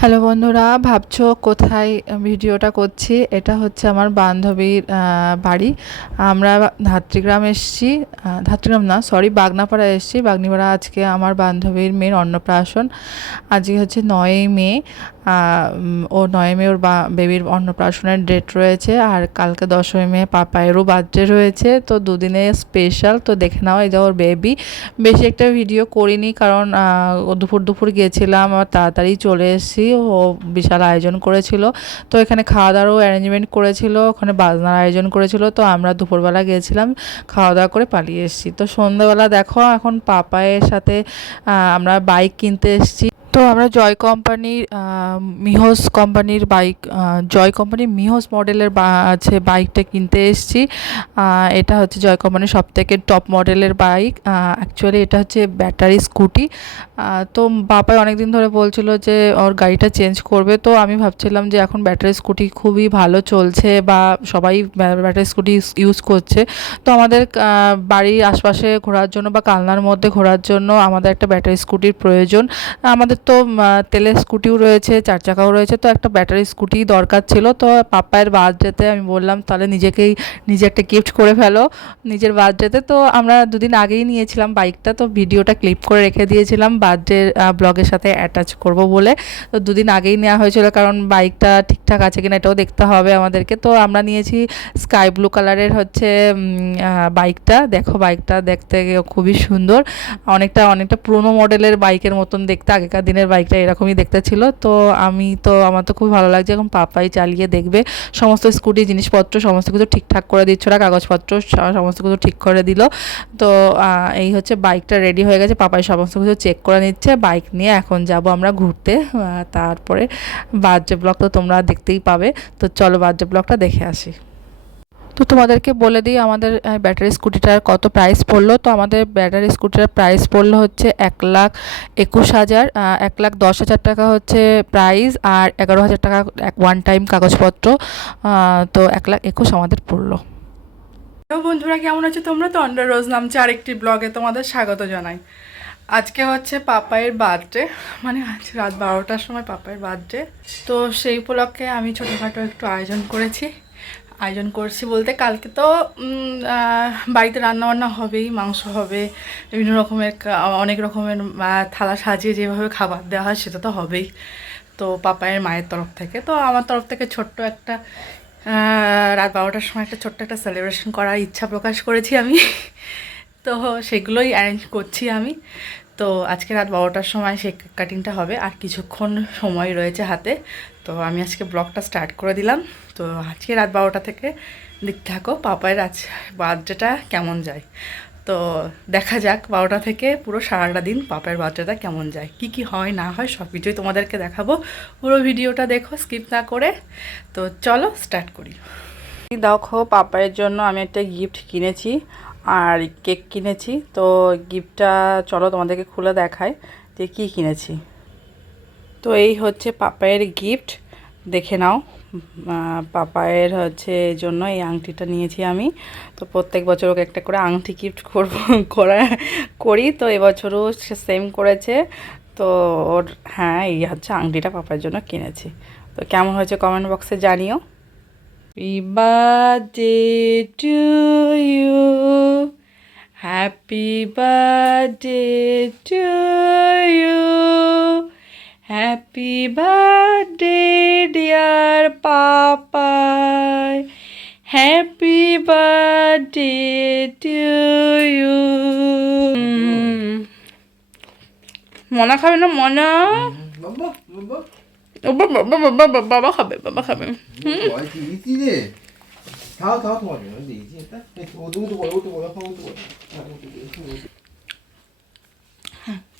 Hello বন্ধুরা, ভাবছো কোথায় ভিডিওটা করছি? এটা হচ্ছে আমার বান্ধবীর বাড়ি। আমরা ধাত্রীগ্রাম এসেছি, ধাত্রীগ্রাম না, সরি, বাগনাপাড়া এসেছি। বাগনিপাড়া আজকে আমার বান্ধবীর মেয়ের অন্নপ্রাশন। আজকে হচ্ছে 9ই মে। ও 9ই মে ওর বেবির অন্নপ্রাশনের ডেট রয়েছে, আর কালকে 10ই মে পাপায়েরও বার্থডে রয়েছে। তো দুদিনে স্পেশাল। তো দেখে নাও, এই যে ওর বেবি। বেশি একটা ভিডিও করিনি, কারণ দুপুর দুপুর গিয়েছিলাম, আর তাড়াতাড়ি চলে এসেছি। ও বিশাল আয়োজন করেছিল। তো এখানে খাওয়া দাওয়ারও অ্যারেঞ্জমেন্ট করেছিল, ওখানে বাজনার আয়োজন করেছিল। তো আমরা দুপুরবেলা গিয়েছিলাম, খাওয়া দাওয়া করে পালিয়ে এসেছি। তো সন্ধ্যাবেলা দেখো, এখন পাপায়ের সাথে আমরা বাইক কিনতে এসেছি। তো আমরা জয় কোম্পানির মিহোস কোম্পানির বাইক, জয় কোম্পানির মিহোস মডেলের আছে বাইকটা কিনতে এসেছি। এটা হচ্ছে জয় কোম্পানির সবথেকে টপ মডেলের বাইক। অ্যাকচুয়ালি এটা হচ্ছে ব্যাটারি স্কুটি। তো বাবা অনেক দিন ধরে বলছিল যে ওর গাড়িটা চেঞ্জ করবে। তো আমি ভাবছিলাম যে এখন ব্যাটারি স্কুটি খুবই ভালো চলছে, বা সবাই ব্যাটারি স্কুটি ইউজ করছে। তো আমাদের বাড়ির আশপাশে ঘোরার জন্য বা কালনার মধ্যে ঘোরার জন্য আমাদের একটা ব্যাটারি স্কুটির প্রয়োজন। আমাদের তো তেলের স্কুটিও রয়েছে, চার চাকাও রয়েছে, তো একটা ব্যাটারি স্কুটি দরকার ছিল। তো পাপায়ের বার্থডেতে আমি বললাম তাহলে নিজে একটা গিফট করে ফেলো নিজের বার্থডেতে। তো আমরা দুদিন আগেই নিয়েছিলাম বাইকটা, তো ভিডিওটা ক্লিপ করে রেখে দিয়েছিলাম বার্থডে ব্লগের সাথে অ্যাটাচ করব বলে। তো দুদিন আগেই নেওয়া হয়েছিল, কারণ বাইকটা ঠিকঠাক আছে কিনা এটাও দেখতে হবে আমাদেরকে। তো আমরা নিয়েছি স্কাই ব্লু কালারের হচ্ছে বাইকটা। দেখো বাইকটা দেখতে খুবই সুন্দর, অনেকটা অনেকটা পুরোনো মডেলের বাইকের মতন দেখতে। আগেকার দিনের বাইকটা এরকমই দেখতে ছিল। তো আমার তো খুব ভালো লাগছে। এখন পাপাই চালিয়ে দেখবে। সমস্ত স্কুটি জিনিসপত্র সমস্ত কিছু ঠিকঠাক করে দিচ্ছ, না কাগজপত্র সমস্ত কিছু ঠিক করে দিল। তো এই হচ্ছে বাইকটা রেডি হয়ে গেছে, পাপাই সমস্ত কিছু চেক করে নিচ্ছে। বাইক নিয়ে এখন যাব আমরা ঘুরতে। তারপরে বার্থডে ব্লগ তো তোমরা দেখতেই পাবে। তো চলো বার্থডে ব্লগটা দেখে আসি। তো তোমাদেরকে বলে দিই আমাদের ব্যাটারি স্কুটিটার কত প্রাইস পড়লো। তো আমাদের ব্যাটারি স্কুটিটার প্রাইস পড়লো হচ্ছে 1,21,000, 1,10,000 টাকা হচ্ছে প্রাইস, আর 11,000 টাকা ওয়ান টাইম কাগজপত্র। তো 1,21,000 আমাদের পড়লো। তো বন্ধুরা, কেমন আছে তোমরা? তো অন্ডার রোজ নামছে আরেকটি ব্লগে তোমাদের স্বাগত জানাই। আজকে হচ্ছে পাপাইয়ের বার্থডে, মানে আজ রাত 12টার সময় পাপাইয়ের বার্থডে। তো সেই উপলক্ষে আমি ছোটোখাটো একটু আয়োজন করছি বলতে, কালকে তো বাড়িতে রান্নাবান্না হবেই, মাংস হবে, বিভিন্ন রকমের অনেক রকমের থালা সাজিয়ে যেভাবে খাবার দেওয়া হয় সেটা তো হবেই। তো পাপাইয়ের মায়ের তরফ থেকে, তো আমার তরফ থেকে ছোট্ট একটা রাত 12টার সময় একটা ছোট্ট একটা সেলিব্রেশন করার ইচ্ছা প্রকাশ করেছি আমি। তো সেগুলোই অ্যারেঞ্জ করছি আমি। তো আজকে রাত 12টার সময় সেই কাটিংটা হবে, আর কিছুক্ষণ সময় রয়েছে হাতে। তো আমি আজকে ব্লগটা স্টার্ট করে দিলাম। তো আজকে রাত 12টা থেকে দেখতে থাকো পাপায়ের আজ বার্থডেটা কেমন যায়। তো দেখা যাক 12টা থেকে পুরো সারাটা দিন পাপায়ের বার্থডেটা কেমন যায়, কি কি হয় না হয় সব কিছুই তোমাদেরকে দেখাবো। পুরো ভিডিওটা দেখো স্কিপ না করে। তো চলো স্টার্ট করি। দেখো পাপায়ের জন্য আমি একটা গিফট কিনেছি, আর কেক কিনেছি। তো গিফটটা চলো তোমাদেরকে খুলে দেখাই যে কী কিনেছি। তো এই হচ্ছে পাপায়ের গিফট, দেখে নাও। পাপায়ের হচ্ছে এই জন্য এই আংটিটা নিয়েছি আমি। তো প্রত্যেক বছর ওকে একটা করে আংটি গিফট করি। তো এবছরও সে সেম করেছে। তো ওর, হ্যাঁ, এই হচ্ছে আংটিটা পাপায়ের জন্য কিনেছি। তো কেমন হয়েছে কমেন্ট বক্সে জানিও। Happy birthday to you. Happy birthday to you. Happy birthday, dear Papa. Happy birthday to you. মনা খাবে না? মনা বাবা খাবে, বাবা খাবে।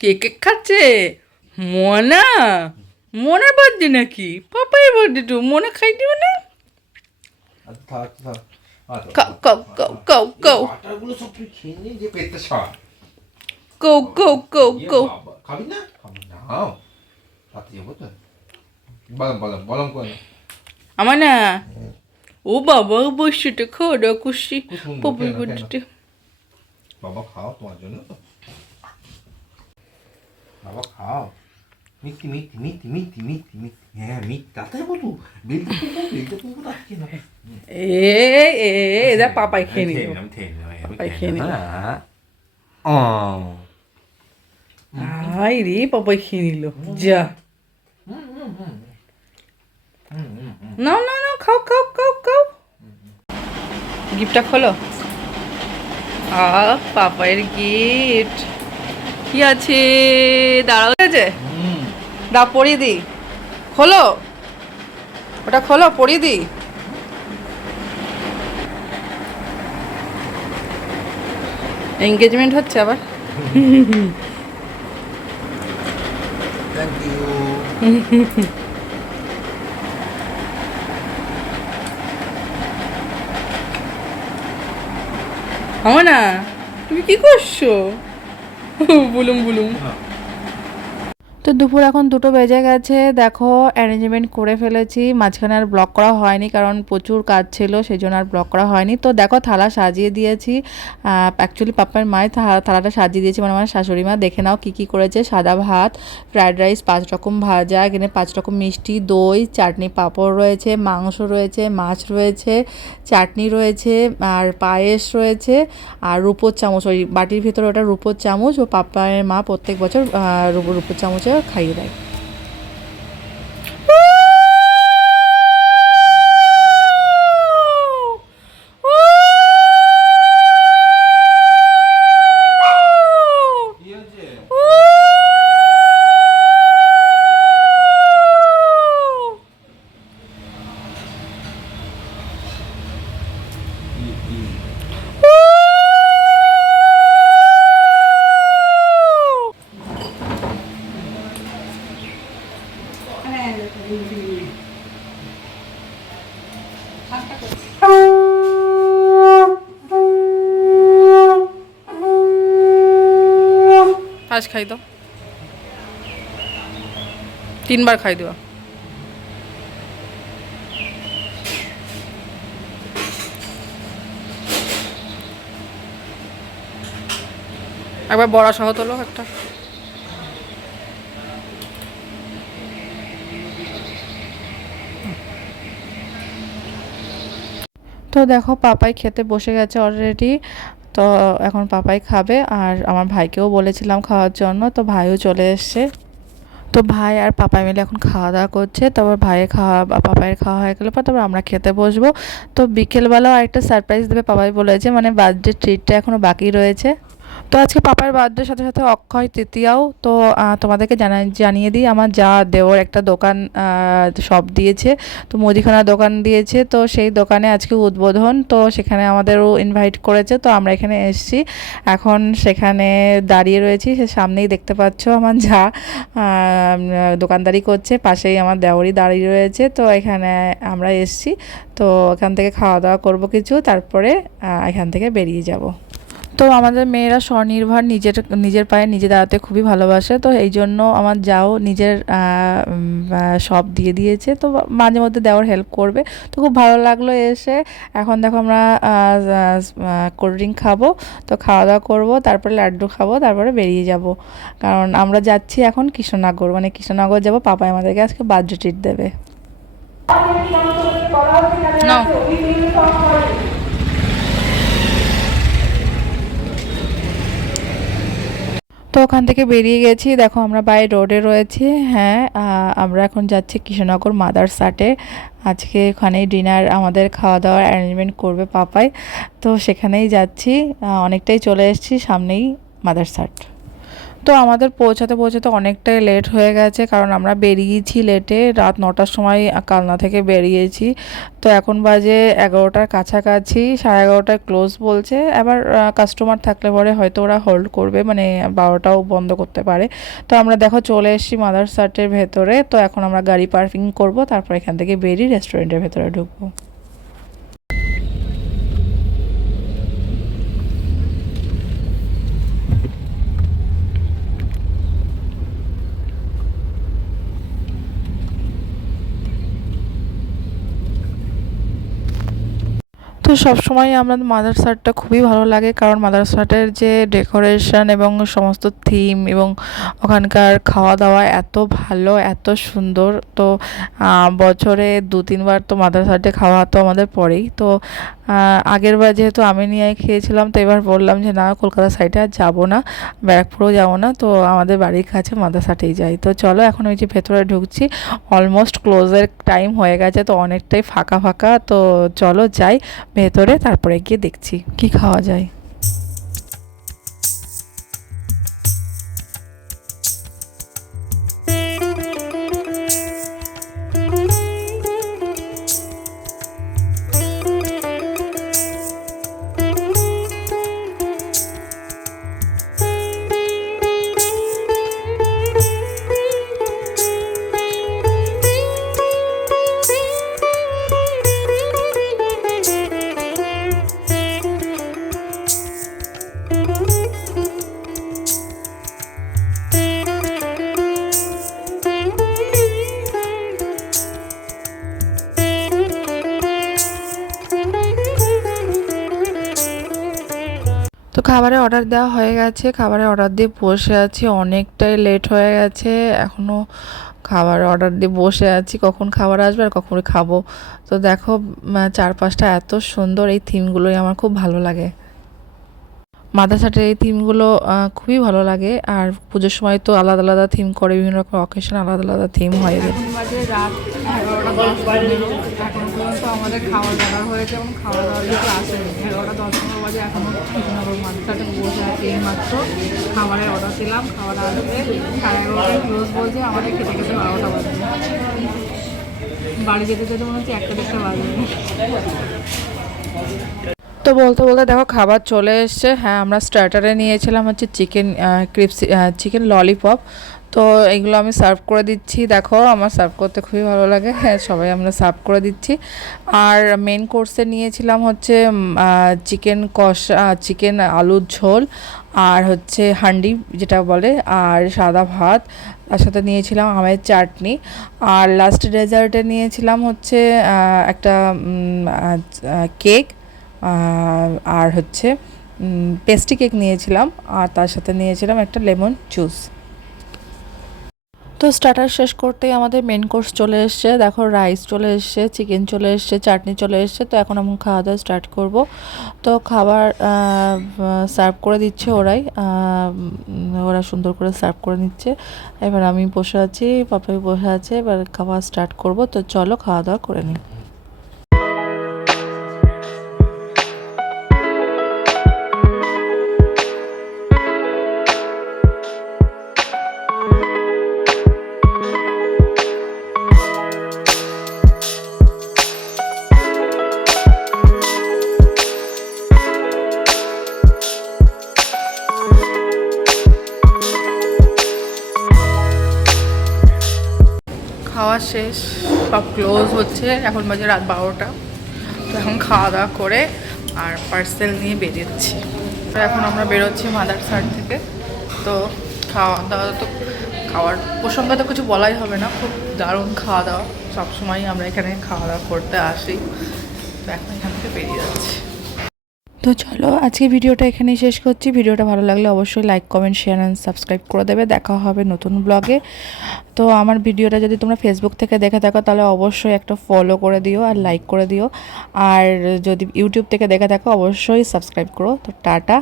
কে কেক খাচ্ছে? মনা? মনের বার্থডে নাকি? পাপাই বার্থডে তো মনে খাই দিবে না? Cow cow cow cow cow cow cow cow cow. খাবি না? খাবি না। রাতে যাবো তো। বলম করে। আমার না, ও বাবা বসেটা খাওয়া দাওয়া করছি পাপাই বার্থডে। বাবা খাও তোমার জন্য তো। বাবা খাও। মিথ্যি মিথ্যি মিথ্যি মিথ্যি মিথ্যি মিথ্যি হ্যাঁ মিথ্যি তাড়াতাড়ি বলতো বেলতে পুরো আজকে না এদের পাপাই খেয়ে নিল আমি খেয়ে নিলাম পাপাই খেয়ে নিল ও আই রে পাপাই খেয়ে নিল যা নাও নাও নাও খাও খাও খাও খাও গিফটটা খোলো পাপাইয়ের গিফট কি আছে দাঁড়াও আছে দা পরিয়ে দি খোলো ওটা খোলো পরিয়ে দি এঙ্গেজমেন্ট হচ্ছে আবার থ্যাংক ইউ আমার না তুমি কি করছো বুলুম বুলুম তো দুপুর এখন 2টো বেজে গেছে, দেখো অ্যারেঞ্জমেন্ট করে ফেলেছি, মাঝখানে আর ব্লগ করা হয়নি কারণ প্রচুর কাজ ছিল সেই জন্য আর ব্লগ করা হয়নি। তো দেখো থালা সাজিয়ে দিয়েছি, অ্যাকচুয়ালি পাপ্পার মায়ের থালাটা সাজিয়ে দিয়েছি, মানে আমার শাশুড়ি মা। দেখে নাও কী কী করেছে, সাদা ভাত, ফ্রায়েড রাইস, 5 রকম ভাজা, এখানে 5 রকম মিষ্টি, দই, চাটনি, পাঁপড় রয়েছে, মাংস রয়েছে, মাছ রয়েছে, চাটনি রয়েছে, আর পায়েস রয়েছে, আর রূপোর চামচ, ওই বাটির ভিতরে ওটা রূপোর চামচ, ও পাপ্পায়ের মা প্রত্যেক বছর রূপোর চামচে খাইয়ে দেয়। কি হচ্ছে আজ খাই দাও 3বার খাই দেওয়া একবার বড়া সহ তোলো একটা তো দেখো পাপাই খেতে বসে গেছে অলরেডি, তো এখন পাপাই খাবে, আর আমার ভাইকেও বলেছিলাম খাওয়ার জন্য, তো ভাইও চলে এসছে। তো ভাই আর পাপাই মিলে এখন খাওয়া দাওয়া করছে, তারপর ভাইয়ের খাওয়া বা পাপাইয়ের খাওয়া হয়ে গেলে পর তারপর আমরা খেতে বসবো। তো বিকেলবেলাও একটা সারপ্রাইজ দেবে পাপাই বলেছে, মানে বার্থডে ট্রিটটা এখনও বাকি রয়েছে। তো আজকে পাপার বার্থডের সাথে সাথে অক্ষয় তৃতীয়াও, তো তোমাদেরকে জানিয়ে দিই, আমার যা দেওর একটা দোকান শপ দিয়েছে, তো মুদিখানা দোকান দিয়েছে, তো সেই দোকানে আজকে উদ্বোধন, তো সেখানে আমাদেরও ইনভাইট করেছে, তো আমরা এখানে এসেছি, এখন সেখানে দাঁড়িয়ে রয়েছি, সে সামনেই দেখতে পাচ্ছ আমার যা দোকানদারি করছে, পাশেই আমার দেওরই দাঁড়িয়ে রয়েছে, তো এখানে আমরা এসেছি, তো এখান থেকে খাওয়া দাওয়া করবো কিছু, তারপরে এখান থেকে বেরিয়ে যাব। তো আমাদের মেয়েরা স্বনির্ভর, নিজের পায়ে নিজে দাঁড়াতে খুবই ভালোবাসে, তো এই জন্য আমার যাও নিজের সব দিয়ে দিয়েছে, তো মাঝে মধ্যে দেওয়ার হেল্প করবে, তো খুব ভালো লাগলো এসে। এখন দেখো আমরা কোল্ড ড্রিঙ্ক খাবো, তো খাওয়া দাওয়া করবো, তারপরে লাড্ডু খাবো, তারপরে বেরিয়ে যাব, কারণ আমরা যাচ্ছি এখন কৃষ্ণনগর, মানে কৃষ্ণনগর যাব, পাপাই আমাদেরকে আজকে বার্থডে ট্রিট দেবে। নাও তো ওখান থেকে বেরিয়ে গেছি, দেখো আমরা বাই রোডে রয়েছি। হ্যাঁ, আমরা এখন যাচ্ছি কৃষ্ণনগর মাদারসাটে, আজকে ওখানেই ডিনার আমাদের খাওয়া দাওয়ার অ্যারেঞ্জমেন্ট করবে পাপাই, তো সেখানেই যাচ্ছি, অনেকটাই চলে এসেছি, সামনেই মাদারসাট। তো আমাদের পৌঁছাতে অনেকটাই লেট হয়ে গেছে, কারণ আমরা বেরিয়েছি লেটে, রাত 9টার সময় কালনা থেকে বেরিয়েছি, তো এখন বাজে 11টার কাছাকাছি, 11:30টায় ক্লোজ বলছে, এবার কাস্টমার থাকলে পরে হয়তো ওরা হোল্ড করবে, মানে 12টাও বন্ধ করতে পারে। তো আমরা দেখো চলে এসেছি মাদারসাটের ভেতরে, তো এখন আমরা গাড়ি পার্কিং করব, তারপর এখান থেকে বেরিয়ে রেস্টুরেন্টের ভেতরে ঢুকবো। তো তো সবসময় আমার মাদারসাটটা খুবই ভালো লাগে, কারণ মাদারসাটের যে ডেকোরেশন এবং সমস্ত থিম এবং ওখানকার খাওয়া দাওয়া এত ভালো, এত সুন্দর। তো বছরে 2-3 বার তো মাদারসাটে খাওয়া তো আমাদের পড়েই। তো আগের বার যেহেতু আমি নিয়ে খেয়েছিলাম, তো এবার বললাম যে না, কলকাতা সাইডে আর যাবো না, ব্যারাকপুরেও যাবো না, তো আমাদের বাড়ির কাছে মাদারসাটেই যাই। তো চলো এখন ওই যে ভেতরে ঢুকছি, অলমোস্ট ক্লোজের টাইম হয়ে গেছে, তো অনেকটাই ফাঁকা ফাঁকা। তো চলো যাই ভেতরে, তারপরে গিয়ে দেখছি কি খাওয়া যায়। তো খাবারের অর্ডার দেওয়া হয়ে গেছে, খাবারের অর্ডার দিয়ে বসে আছি, অনেকটাই লেট হয়ে গেছে, এখনও খাবারের অর্ডার দিয়ে বসে আছি, কখন খাবার আসবে আর কখন খাবো। তো দেখো চারপাশটা এত সুন্দর, এই থিমগুলোই আমার খুব ভালো লাগে। মাদারসাটের এই থিমগুলো খুবই ভালো লাগে। আর পুজোর সময় তো আলাদা আলাদা থিম করে, বিভিন্ন রকম অকেশন আলাদা আলাদা থিম হয় এদের। এখন বাজে রাত 11টা 10 এখনো পর্যন্ত আমাদের খাওয়ার দাওয়া হয়েছে এবং খাওয়া দাওয়ার কিছু আসেনি। 11টা 10 বাজে এখনও কৃষ্ণনগর মাদারসাটে বসে আছে। এইমাত্র খাবারের অর্ডার দিলাম, খাবার আসবে 11:30টায় ক্লোজ বলছে, আমাদের খেতে খেতে 12টা বাজবে। বাড়ি যেতে যেতে মনে হচ্ছে 1টা বাজবে। তো বলতে বলতে দেখো খাবার চলে এসছে। হ্যাঁ, আমরা স্টার্টারে নিয়েছিলাম হচ্ছে চিকেন ক্রিপসি, চিকেন ললিপপ। তো এইগুলো আমি সার্ভ করে দিচ্ছি। দেখো আমার সার্ভ করতে খুবই ভালো লাগে, হ্যাঁ সবাই আমরা সার্ভ করে দিচ্ছি। আর মেন কোর্সে নিয়েছিলাম হচ্ছে চিকেন কষা, চিকেন আলুর ঝোল, আর হচ্ছে হান্ডি যেটা বলে, আর সাদা ভাত, তার সাথে নিয়েছিলাম আমের চাটনি। আর লাস্ট ডেজার্টে নিয়েছিলাম হচ্ছে একটা কেক, আর হচ্ছে পেস্ট্রি কেক নিয়েছিলাম, আর তার সাথে নিয়েছিলাম একটা লেমন জুস। তো স্টার্টার শেষ করতেই আমাদের মেন কোর্স চলে এসছে। দেখো রাইস চলে এসছে, চিকেন চলে এসছে, চাটনি চলে এসছে। তো এখন আমি খাওয়া দাওয়া স্টার্ট করব। তো খাবার সার্ভ করে দিচ্ছে ওরাই, ওরা সুন্দর করে সার্ভ করে নিচ্ছে। এবার আমি বসে আছি, পাপাই বসে আছে, এবার খাওয়া স্টার্ট করব। তো চলো খাওয়া দাওয়া করে নিই। খাওয়া শেষ, সব ক্লোজ হচ্ছে, এখন বাজে রাত 12টা। তো এখন খাওয়া দাওয়া করে আর পার্সেল নিয়ে বেরিয়েছি। তো এখন আমরা বেরোচ্ছি মাদারসাট থেকে। তো খাওয়া দাওয়া তো, খাওয়ার প্রসঙ্গে তো কিছু বলাই হবে না, খুব দারুণ খাওয়া দাওয়া, সবসময়ই আমরা এখানে খাওয়া দাওয়া করতে আসি। তো এখন এখান থেকে বেরিয়ে যাচ্ছি। তো চলো আজকে ভিডিওটা এখানেই শেষ করছি। ভিডিওটা ভালো লাগলে অবশ্যই like, comment, share and subscribe করে দেবে। দেখা হবে নতুন ব্লগে। তো আমার ভিডিওটা যদি তোমরা ফেসবুক থেকে দেখে থাকো তাহলে অবশ্যই একটা ফলো করে দিও আর লাইক করে দিও। আর যদি ইউটিউব থেকে দেখে থাকো অবশ্যই সাবস্ক্রাইব করো। তো টাটা।